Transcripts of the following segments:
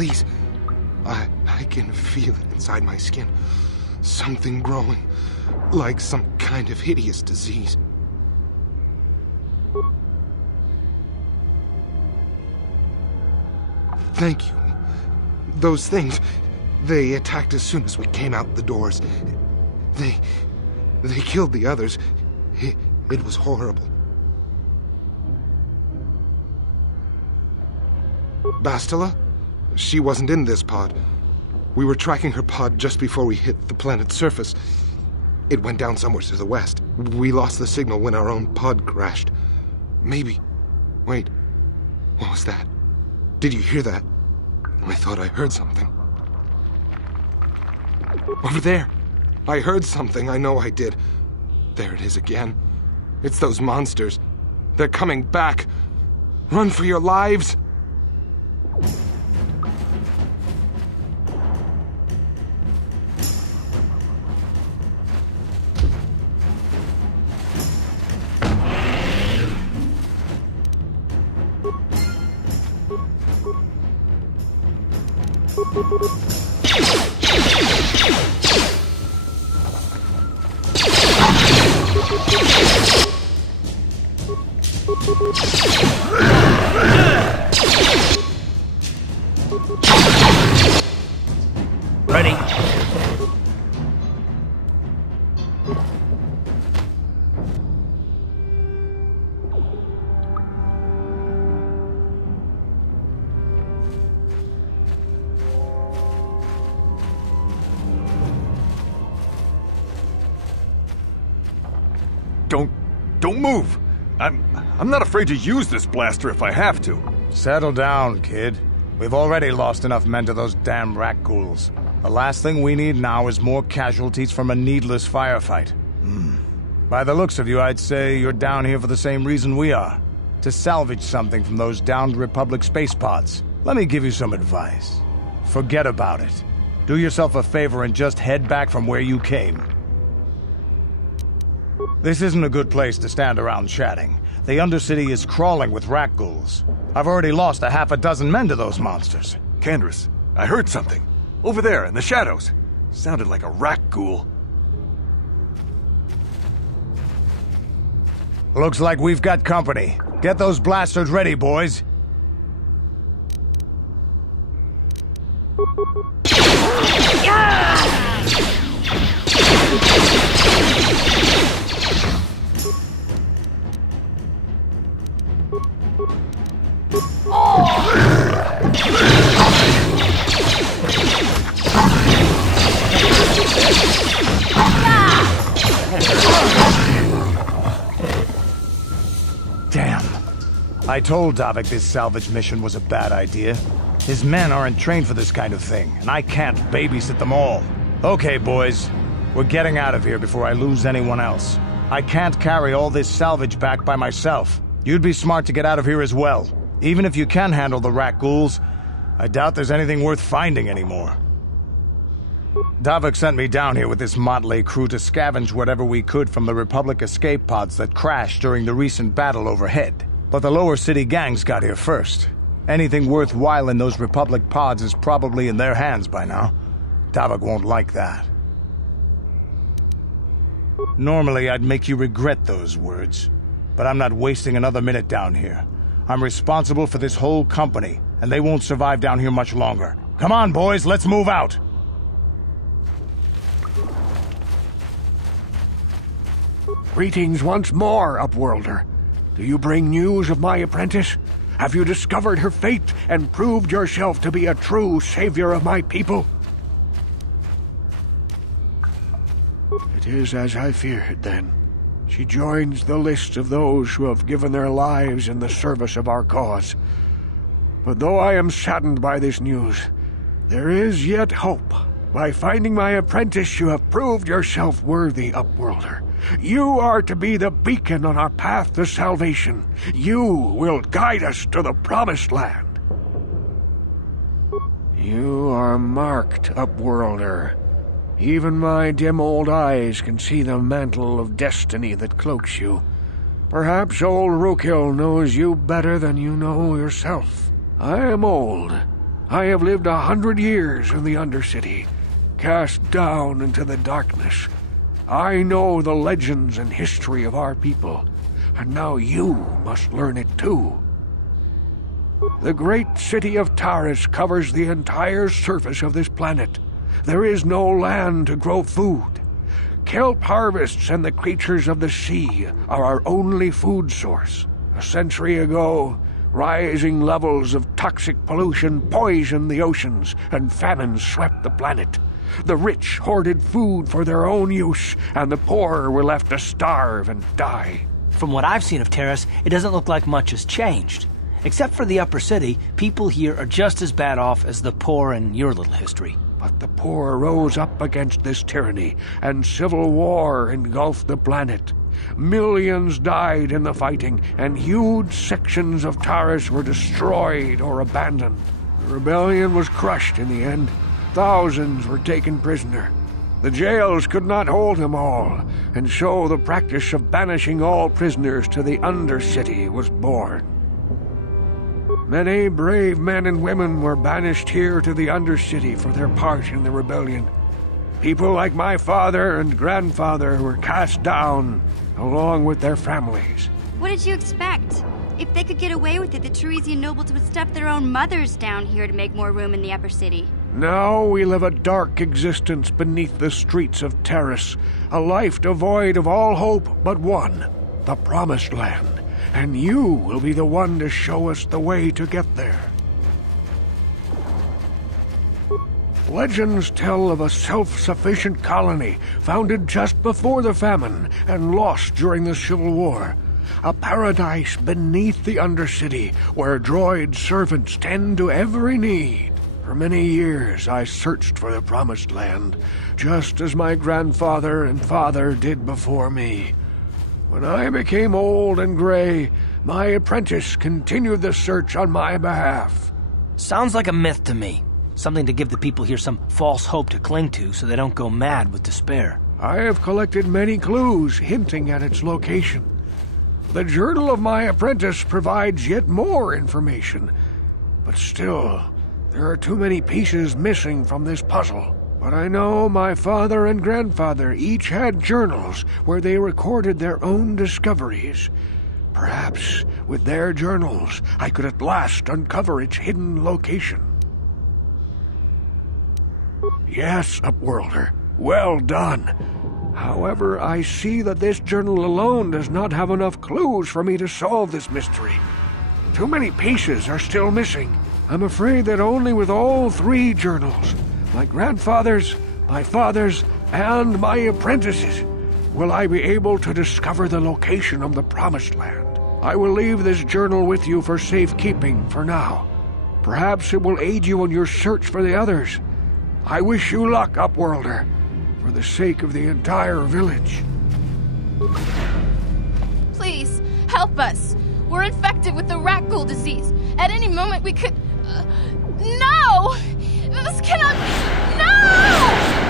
please. I can feel it inside my skin. Something growing, like some kind of hideous disease. Thank you. Those things, they attacked as soon as we came out the doors. They killed the others. It was horrible. Bastila? She wasn't in this pod. We were tracking her pod just before we hit the planet's surface. It went down somewhere to the west. We lost the signal when our own pod crashed. Maybe... Wait. What was that? Did you hear that? I thought I heard something. Over there! I heard something, I know I did. There it is again. It's those monsters. They're coming back. Run for your lives! Ready. Don't move! I'm not afraid to use this blaster if I have to. Settle down, kid. We've already lost enough men to those damn Rakghouls. The last thing we need now is more casualties from a needless firefight. By the looks of you, I'd say you're down here for the same reason we are. To salvage something from those downed Republic space pods. Let me give you some advice. Forget about it. Do yourself a favor and just head back from where you came. This isn't a good place to stand around chatting. The Undercity is crawling with Rakghouls. I've already lost a half a dozen men to those monsters. Canderous, I heard something. Over there, in the shadows. Sounded like a Rakghoul. Looks like we've got company. Get those blasters ready, boys. Damn. I told Davik this salvage mission was a bad idea. His men aren't trained for this kind of thing, and I can't babysit them all. Okay, boys. We're getting out of here before I lose anyone else. I can't carry all this salvage back by myself. You'd be smart to get out of here as well. Even if you can handle the Rakghouls, I doubt there's anything worth finding anymore. Davik sent me down here with this motley crew to scavenge whatever we could from the Republic escape pods that crashed during the recent battle overhead. But the lower city gangs got here first. Anything worthwhile in those Republic pods is probably in their hands by now. Davik won't like that. Normally, I'd make you regret those words, but I'm not wasting another minute down here. I'm responsible for this whole company, and they won't survive down here much longer. Come on, boys, let's move out! Greetings once more, Upworlder. Do you bring news of my apprentice? Have you discovered her fate and proved yourself to be a true savior of my people? It is as I feared, then. She joins the list of those who have given their lives in the service of our cause. But though I am saddened by this news, there is yet hope. By finding my apprentice, you have proved yourself worthy, Upworlder. You are to be the beacon on our path to salvation. You will guide us to the Promised Land. You are marked, Upworlder. Even my dim old eyes can see the mantle of destiny that cloaks you. Perhaps old Rukil knows you better than you know yourself. I am old. I have lived 100 years in the Undercity, cast down into the darkness. I know the legends and history of our people, and now you must learn it too. The great city of Taris covers the entire surface of this planet. There is no land to grow food. Kelp harvests and the creatures of the sea are our only food source. A century ago, rising levels of toxic pollution poisoned the oceans, and famine swept the planet. The rich hoarded food for their own use, and the poor were left to starve and die. From what I've seen of Terrace, it doesn't look like much has changed. Except for the upper city, people here are just as bad off as the poor in your little history. But the poor rose up against this tyranny, and civil war engulfed the planet. Millions died in the fighting, and huge sections of Taris were destroyed or abandoned. The rebellion was crushed in the end. Thousands were taken prisoner. The jails could not hold them all, and so the practice of banishing all prisoners to the Undercity was born. Many brave men and women were banished here to the Undercity for their part in the rebellion. People like my father and grandfather were cast down, along with their families. What did you expect? If they could get away with it, the Teresian nobles would stuff their own mothers down here to make more room in the upper city. Now we live a dark existence beneath the streets of Taris, a life devoid of all hope but one, the Promised Land. And you will be the one to show us the way to get there. Legends tell of a self-sufficient colony founded just before the famine and lost during the Civil War. A paradise beneath the Undercity where droid servants tend to every need. For many years I searched for the Promised Land, just as my grandfather and father did before me. When I became old and gray, my apprentice continued the search on my behalf. Sounds like a myth to me. Something to give the people here some false hope to cling to so they don't go mad with despair. I have collected many clues hinting at its location. The journal of my apprentice provides yet more information. But still, there are too many pieces missing from this puzzle. But I know my father and grandfather each had journals where they recorded their own discoveries. Perhaps with their journals, I could at last uncover its hidden location. Yes, Upworlder, well done. However, I see that this journal alone does not have enough clues for me to solve this mystery. Too many pieces are still missing. I'm afraid that only with all three journals, my grandfather's, my father's, and my apprentice's, will I be able to discover the location of the Promised Land. I will leave this journal with you for safekeeping for now. Perhaps it will aid you in your search for the others. I wish you luck, Upworlder, for the sake of the entire village. Please, help us. We're infected with the Rakghoul disease. At any moment we could... No! This cannot be... No!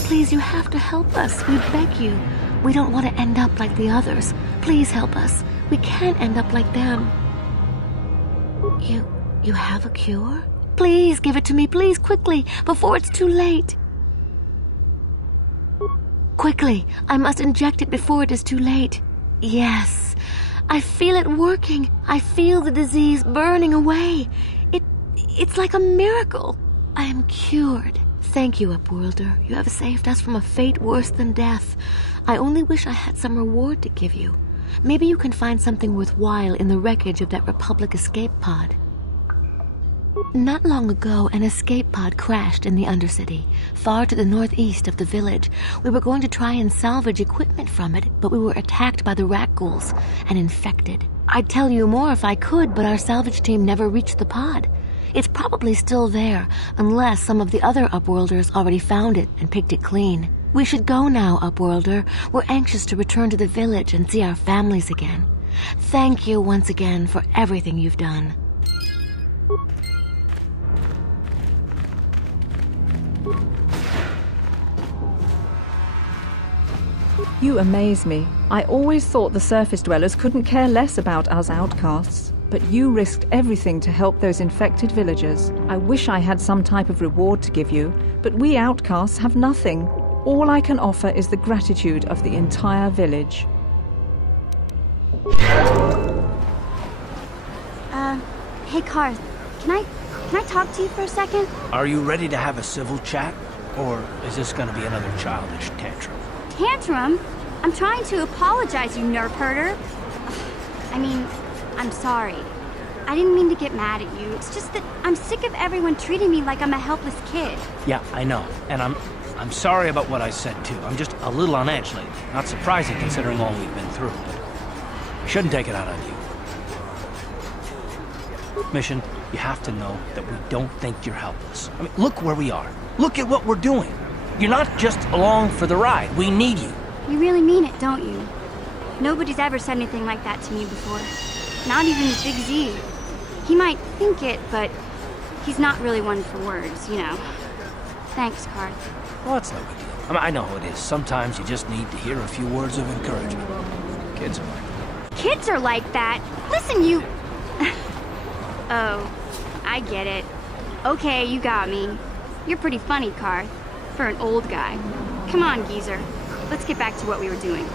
Please, you have to help us. We beg you. We don't want to end up like the others. Please help us. We can't end up like them. You have a cure? Please give it to me, please, quickly, before it's too late. Quickly, I must inject it before it is too late. Yes, I feel it working. I feel the disease burning away. It's like a miracle. I am cured. Thank you, Upworlder. You have saved us from a fate worse than death. I only wish I had some reward to give you. Maybe you can find something worthwhile in the wreckage of that Republic escape pod. Not long ago, an escape pod crashed in the Undercity, far to the northeast of the village. We were going to try and salvage equipment from it, but we were attacked by the Rakghouls and infected. I'd tell you more if I could, but our salvage team never reached the pod. It's probably still there, unless some of the other Upworlders already found it and picked it clean. We should go now, Upworlder. We're anxious to return to the village and see our families again. Thank you once again for everything you've done. You amaze me. I always thought the surface dwellers couldn't care less about us outcasts. But you risked everything to help those infected villagers. I wish I had some type of reward to give you, but we outcasts have nothing. All I can offer is the gratitude of the entire village. Hey Karth, can I talk to you for a second? Are you ready to have a civil chat? Or is this gonna be another childish tantrum? Tantrum? I'm trying to apologize, you nerf herder. I mean, I'm sorry. I didn't mean to get mad at you. It's just that I'm sick of everyone treating me like I'm a helpless kid. Yeah, I know. And I'm sorry about what I said too. I'm just a little on edge lately. Not surprising considering all we've been through, but I shouldn't take it out on you. Mission, you have to know that we don't think you're helpless. I mean, look where we are. Look at what we're doing. You're not just along for the ride. We need you. You really mean it, don't you? Nobody's ever said anything like that to me before. Not even Big Z. He might think it, but he's not really one for words, you know. Thanks, Karth. Well, that's no big deal. I mean, I know how it is. Sometimes you just need to hear a few words of encouragement. Kids are like that. Kids are like that? Listen, you... Oh, I get it. Okay, you got me. You're pretty funny, Karth. For an old guy. Come on, geezer. Let's get back to what we were doing.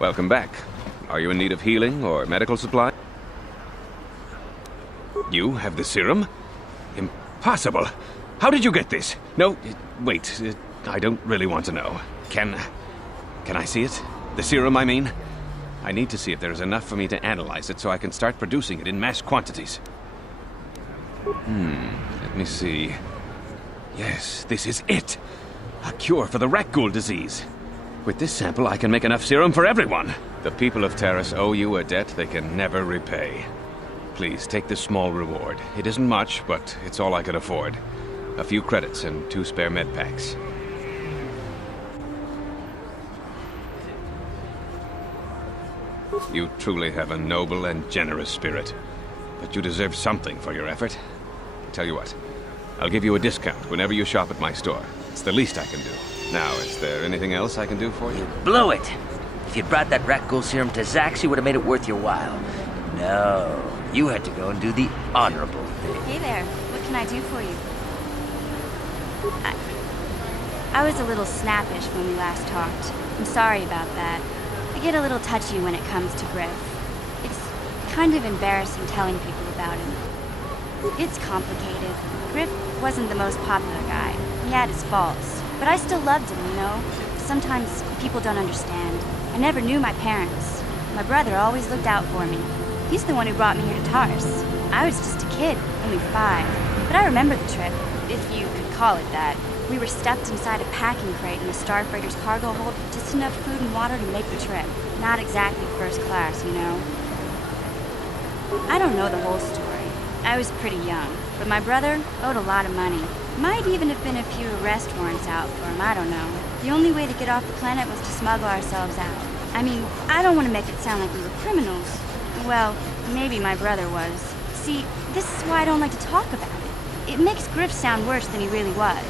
Welcome back. Are you in need of healing or medical supply? You have the serum? Impossible! How did you get this? No, wait. I don't really want to know. Can I see it? The serum, I mean? I need to see if there is enough for me to analyze it so I can start producing it in mass quantities. Let me see. Yes, this is it! A cure for the Rakghoul disease. With this sample, I can make enough serum for everyone. The people of Terrace owe you a debt they can never repay. Please, take this small reward. It isn't much, but it's all I could afford. A few credits and 2 spare med packs. You truly have a noble and generous spirit. But you deserve something for your effort. Tell you what, I'll give you a discount whenever you shop at my store. It's the least I can do. Now, is there anything else I can do for you? Blew it! If you'd brought that Rakghoul serum to Zax, you would have made it worth your while. No, you had to go and do the honorable thing. Hey there, what can I do for you? I was a little snappish when we last talked. I'm sorry about that. I get a little touchy when it comes to Griff. kind of embarrassing telling people about him. It's complicated. Griff wasn't the most popular guy. He had his faults. But I still loved him, you know? Sometimes people don't understand. I never knew my parents. My brother always looked out for me. He's the one who brought me here to Tars. I was just a kid, only 5. But I remember the trip, if you could call it that. We were stuffed inside a packing crate in the Starfreighter's cargo hold, just enough food and water to make the trip. Not exactly first class, you know? I don't know the whole story. I was pretty young, but my brother owed a lot of money. Might even have been a few arrest warrants out for him, I don't know. The only way to get off the planet was to smuggle ourselves out. I mean, I don't want to make it sound like we were criminals. Well, maybe my brother was. See, this is why I don't like to talk about it. It makes Griff sound worse than he really was.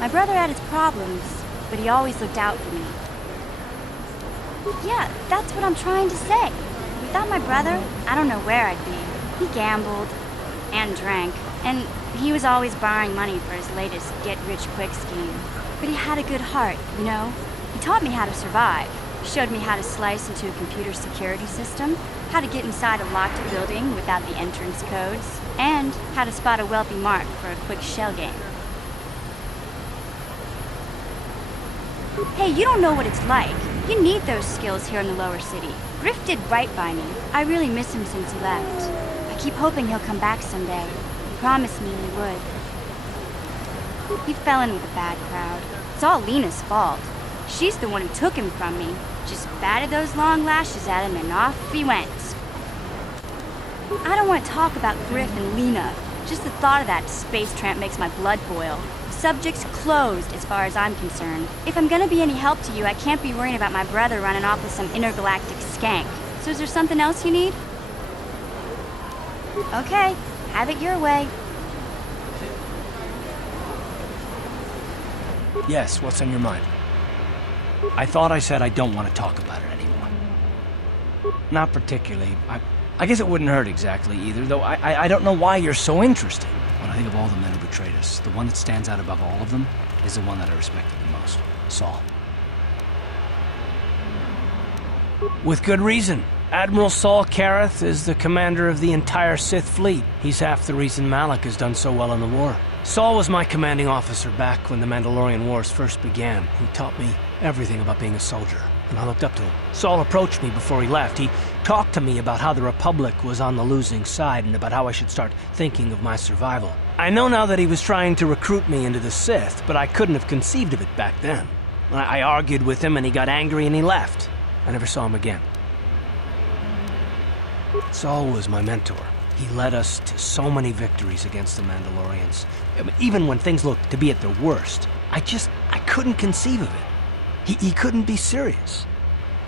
My brother had his problems, but he always looked out for me. Yeah, that's what I'm trying to say. Without my brother, I don't know where I'd be. He gambled and drank, and he was always borrowing money for his latest get-rich-quick scheme. But he had a good heart, you know? He taught me how to survive. Showed me how to slice into a computer security system, how to get inside a locked building without the entrance codes, and how to spot a wealthy mark for a quick shell game. Hey, you don't know what it's like. You need those skills here in the lower city. Griff did right by me. I really miss him since he left. I keep hoping he'll come back someday. He promised me he would. He fell in with a bad crowd. It's all Lena's fault. She's the one who took him from me. Just batted those long lashes at him and off he went. I don't want to talk about Griff and Lena. Just the thought of that space tramp makes my blood boil. Subject's closed as far as I'm concerned. If I'm gonna be any help to you, I can't be worrying about my brother running off with some intergalactic skank. So is there something else you need? Okay, have it your way. Yes, what's on your mind? I thought I said I don't want to talk about it anymore. Not particularly. I guess it wouldn't hurt exactly either, though I don't know why you're so interested. When I think of all the men who betrayed us, the one that stands out above all of them is the one that I respected the most. Saul. With good reason. Admiral Saul Kareth is the commander of the entire Sith fleet. He's half the reason Malak has done so well in the war. Saul was my commanding officer back when the Mandalorian Wars first began. He taught me everything about being a soldier, and I looked up to him. Saul approached me before he left. He talked to me about how the Republic was on the losing side and about how I should start thinking of my survival. I know now that he was trying to recruit me into the Sith, but I couldn't have conceived of it back then. I argued with him and he got angry and he left. I never saw him again. Saul was my mentor. He led us to so many victories against the Mandalorians. Even when things looked to be at their worst, I couldn't conceive of it. He couldn't be serious.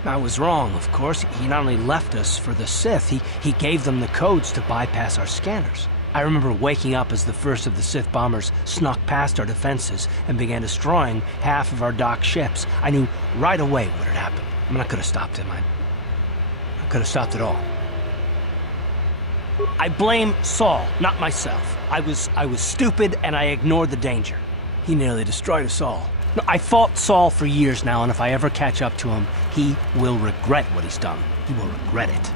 I was wrong, of course. He not only left us for the Sith, he gave them the codes to bypass our scanners. I remember waking up as the first of the Sith bombers snuck past our defenses and began destroying half of our docked ships. I knew right away what had happened. I mean, I could have stopped him. I could have stopped it all. I blame Saul, not myself. I was stupid and I ignored the danger. He nearly destroyed us all. No, I fought Saul for years now, and if I ever catch up to him, he will regret what he's done. He will regret it.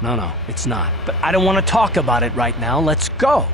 No, it's not. But I don't want to talk about it right now. Let's go.